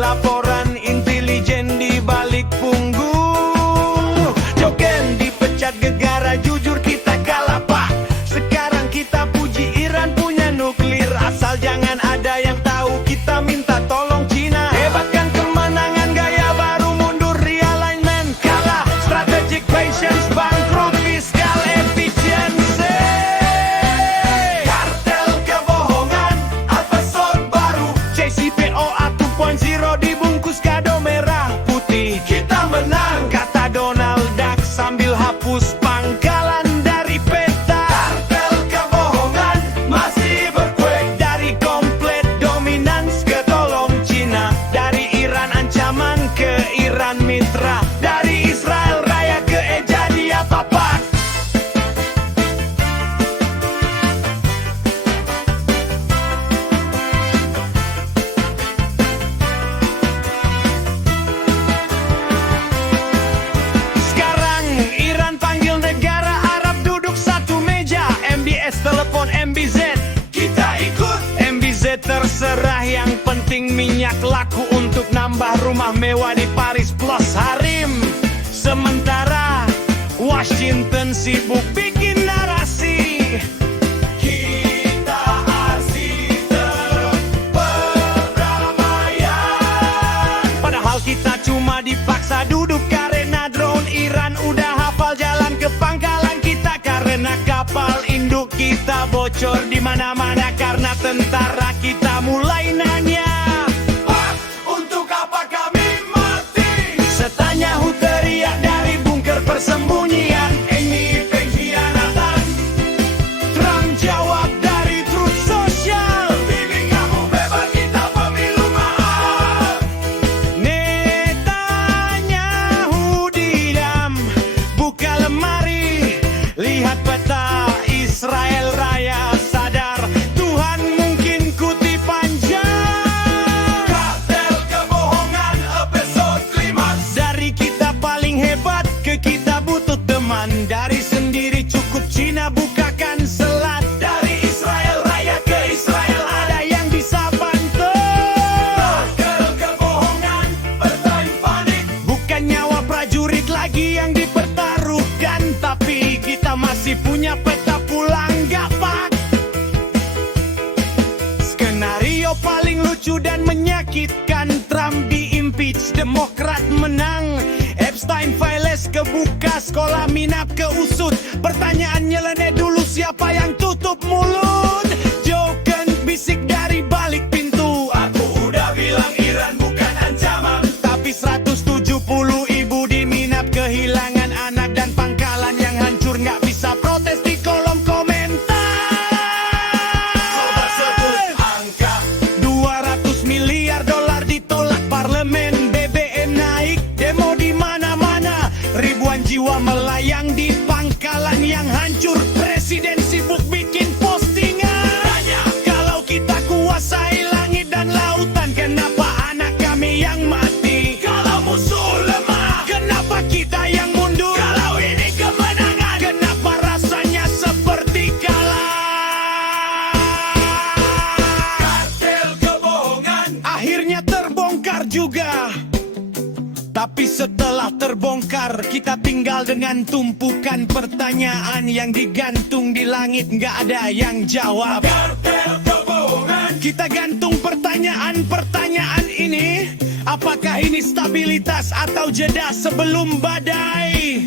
Laporan intelijen di balik punggung. Jogen dipecat gegara, jujur kita kalah pak. Sekarang kita puji Iran punya nuklir. Asal jangan ada yang tahu kita minta tolong Cina. Hebatkan kemenangan gaya baru mundur realignment. Kalah strategic patience bangkrut fiskal efficiency. Kartel kebohongan episode baru JCPO 2.0 dibungkus kado merah putih. Kita menang kata Donald Duck sambil hapus pangkalan dari peta. Kartel kebohongan masih berkuek. Dari komplit dominans ke tolong Cina. Dari Iran ancaman ke Iran mitra. Dari Israel raya ke Ejadia papak. Telepon MBZ, kita ikut MBZ terserah, yang penting minyak laku untuk nambah rumah mewah di Paris plus harim. Sementara Washington sibuk bikin narasi. Kita arsitek perdamaian. Padahal kita cuma dipaksa duduk karena drone Iran udah hafal jalan ke pangkalan kita. Karena kapal induk kita bocor di mana-mana, karena tentara kita mulai nanya, Pak, untuk apa kami mati? Setanyahu teriak dari bunker persembunyian, ini pengkhianatan. Trump jawab dari Truth Social, pilih kamu bebas, kita pemilu mahal. Netanyahu diam, buka lemari, lihat peta Israel raya, sadar Tuhan mungkin kutip panjang. Kartel kebohongan episode klimaks. Dari kita paling hebat ke kita butuh teman. Dari sendiri cukup Cina bukakan selat. Dari Israel raya ke Israel ada yang bisa bantu. Kartel kebohongan bertahan panik. Bukan nyawa prajurit lagi yang dipertaruhkan, tapi kita masih punya peta pulang gapak. Skenario paling lucu dan menyakitkan, Trump di-impeach, Demokrat menang. Epstein Files kebuka, sekolah minap keusut. Pertanyaan nyeleneh dulu, siapa yang tutup mulut? Joken bisik dari balik pintu, aku udah bilang Iran bukan ancaman. Tapi 170 ibu di minap kehilangan anak dan pangkalan yang hancur, nggak bisa protes di kolom komentar. Coba sebut angka 200 miliar dolar ditolak parlemen. BBM naik, demo di mana-mana. Ribuan jiwa melayang di pangkalan yang hancur. Presiden sibuk bikin postingan. Tanya, kalau kita kuasai langit dan lautan, kenapa anak kami yang mati? Kalau musuh lemah, kenapa kita yang mundur? Kalau ini kemenangan, kenapa rasanya seperti kalah? Kartel kebohongan akhirnya terbongkar juga. Tapi setelah terbongkar, kita tinggal dengan tumpukan pertanyaan yang digantung di langit, nggak ada yang jawab. Kartel kebohongan. Kita gantung pertanyaan-pertanyaan ini. Apakah ini stabilitas atau jeda sebelum badai?